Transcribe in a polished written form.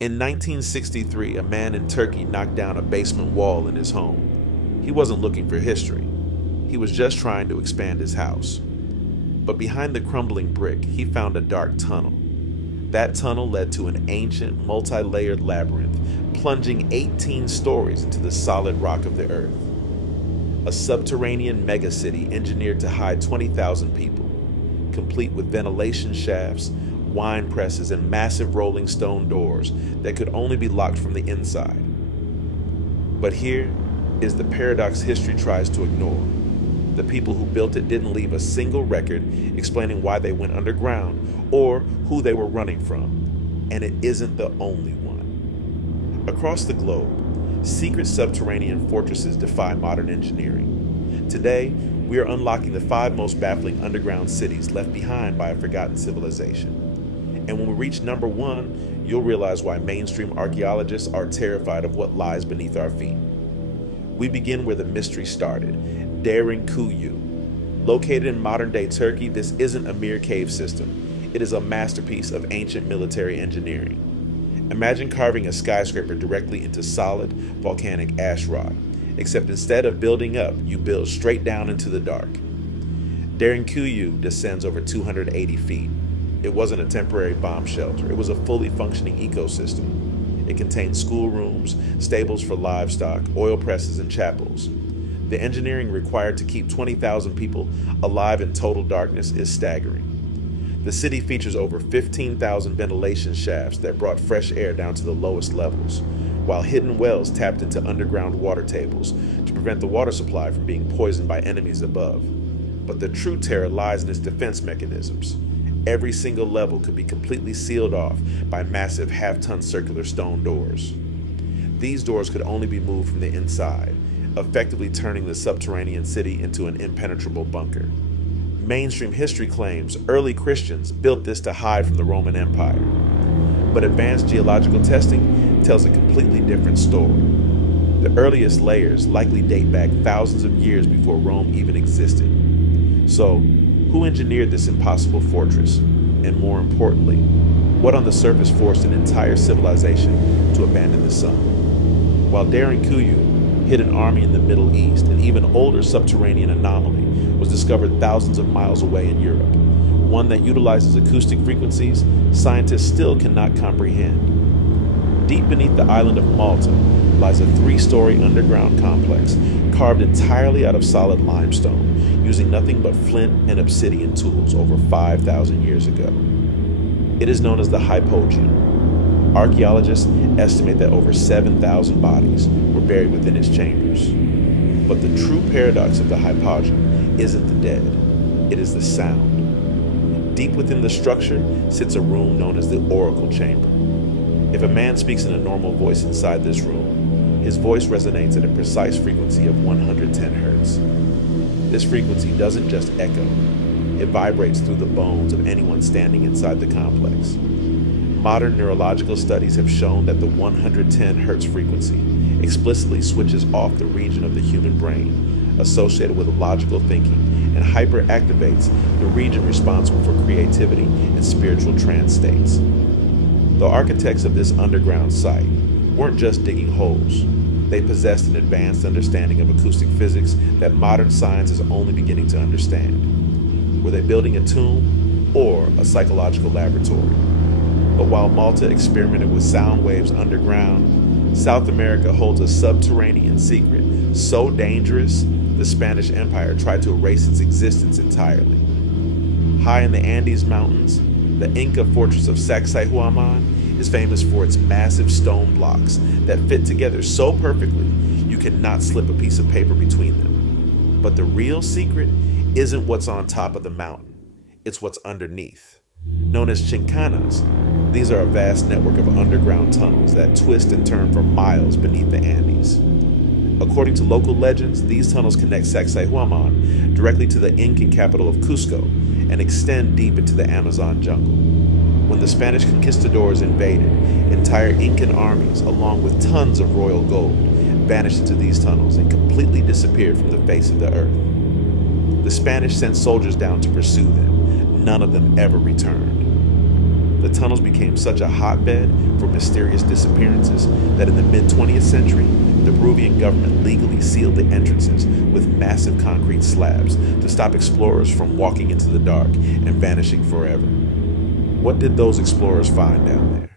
In 1963, a man in Turkey knocked down a basement wall in his home. He wasn't looking for history. He was just trying to expand his house. But behind the crumbling brick, he found a dark tunnel. That tunnel led to an ancient, multi-layered labyrinth, plunging 18 stories into the solid rock of the earth. A subterranean megacity engineered to hide 20,000 people, complete with ventilation shafts, wine presses, and massive rolling stone doors that could only be locked from the inside. But here is the paradox history tries to ignore. The people who built it didn't leave a single record explaining why they went underground or who they were running from. And it isn't the only one. Across the globe, secret subterranean fortresses defy modern engineering. Today, we are unlocking the 5 most baffling underground cities left behind by a forgotten civilization. And when we reach number 1, you'll realize why mainstream archaeologists are terrified of what lies beneath our feet. We begin where the mystery started, Derinkuyu. Located in modern-day Turkey, this isn't a mere cave system. It is a masterpiece of ancient military engineering. Imagine carving a skyscraper directly into solid, volcanic ash rock, except instead of building up, you build straight down into the dark. Derinkuyu descends over 280 feet. It wasn't a temporary bomb shelter. It was a fully functioning ecosystem. It contained schoolrooms, stables for livestock, oil presses, and chapels. The engineering required to keep 20,000 people alive in total darkness is staggering. The city features over 15,000 ventilation shafts that brought fresh air down to the lowest levels, while hidden wells tapped into underground water tables to prevent the water supply from being poisoned by enemies above. But the true terror lies in its defense mechanisms. Every single level could be completely sealed off by massive half-ton circular stone doors. These doors could only be moved from the inside, effectively turning the subterranean city into an impenetrable bunker. Mainstream history claims early Christians built this to hide from the Roman Empire. But advanced geological testing tells a completely different story. The earliest layers likely date back thousands of years before Rome even existed. So, who engineered this impossible fortress? And more importantly, what on the surface forced an entire civilization to abandon the sun? While Derinkuyu hid an army in the Middle East, an even older subterranean anomaly was discovered thousands of miles away in Europe, one that utilizes acoustic frequencies scientists still cannot comprehend. Deep beneath the island of Malta lies a 3-story underground complex carved entirely out of solid limestone, using nothing but flint and obsidian tools over 5,000 years ago. It is known as the Hypogeum. Archaeologists estimate that over 7,000 bodies were buried within its chambers. But the true paradox of the Hypogeum isn't the dead, it is the sound. Deep within the structure sits a room known as the oracle chamber. If a man speaks in a normal voice inside this room, his voice resonates at a precise frequency of 110 hertz. This frequency doesn't just echo, it vibrates through the bones of anyone standing inside the complex. Modern neurological studies have shown that the 110 hertz frequency explicitly switches off the region of the human brain associated with logical thinking and hyperactivates the region responsible for creativity and spiritual trance states. The architects of this underground site weren't just digging holes. They possessed an advanced understanding of acoustic physics that modern science is only beginning to understand. Were they building a tomb or a psychological laboratory? But while Malta experimented with sound waves underground, South America holds a subterranean secret so dangerous, the Spanish Empire tried to erase its existence entirely. High in the Andes Mountains, the Inca fortress of Sacsayhuaman is famous for its massive stone blocks that fit together so perfectly you cannot slip a piece of paper between them. But the real secret isn't what's on top of the mountain, it's what's underneath. Known as Chinkanas, these are a vast network of underground tunnels that twist and turn for miles beneath the Andes. According to local legends, these tunnels connect Sacsayhuaman directly to the Incan capital of Cusco and extend deep into the Amazon jungle. When the Spanish conquistadors invaded, entire Incan armies, along with tons of royal gold, vanished into these tunnels and completely disappeared from the face of the earth. The Spanish sent soldiers down to pursue them. None of them ever returned. the tunnels became such a hotbed for mysterious disappearances that in the mid-20th century, the Peruvian government legally sealed the entrances with massive concrete slabs to stop explorers from walking into the dark and vanishing forever. What did those explorers find down there?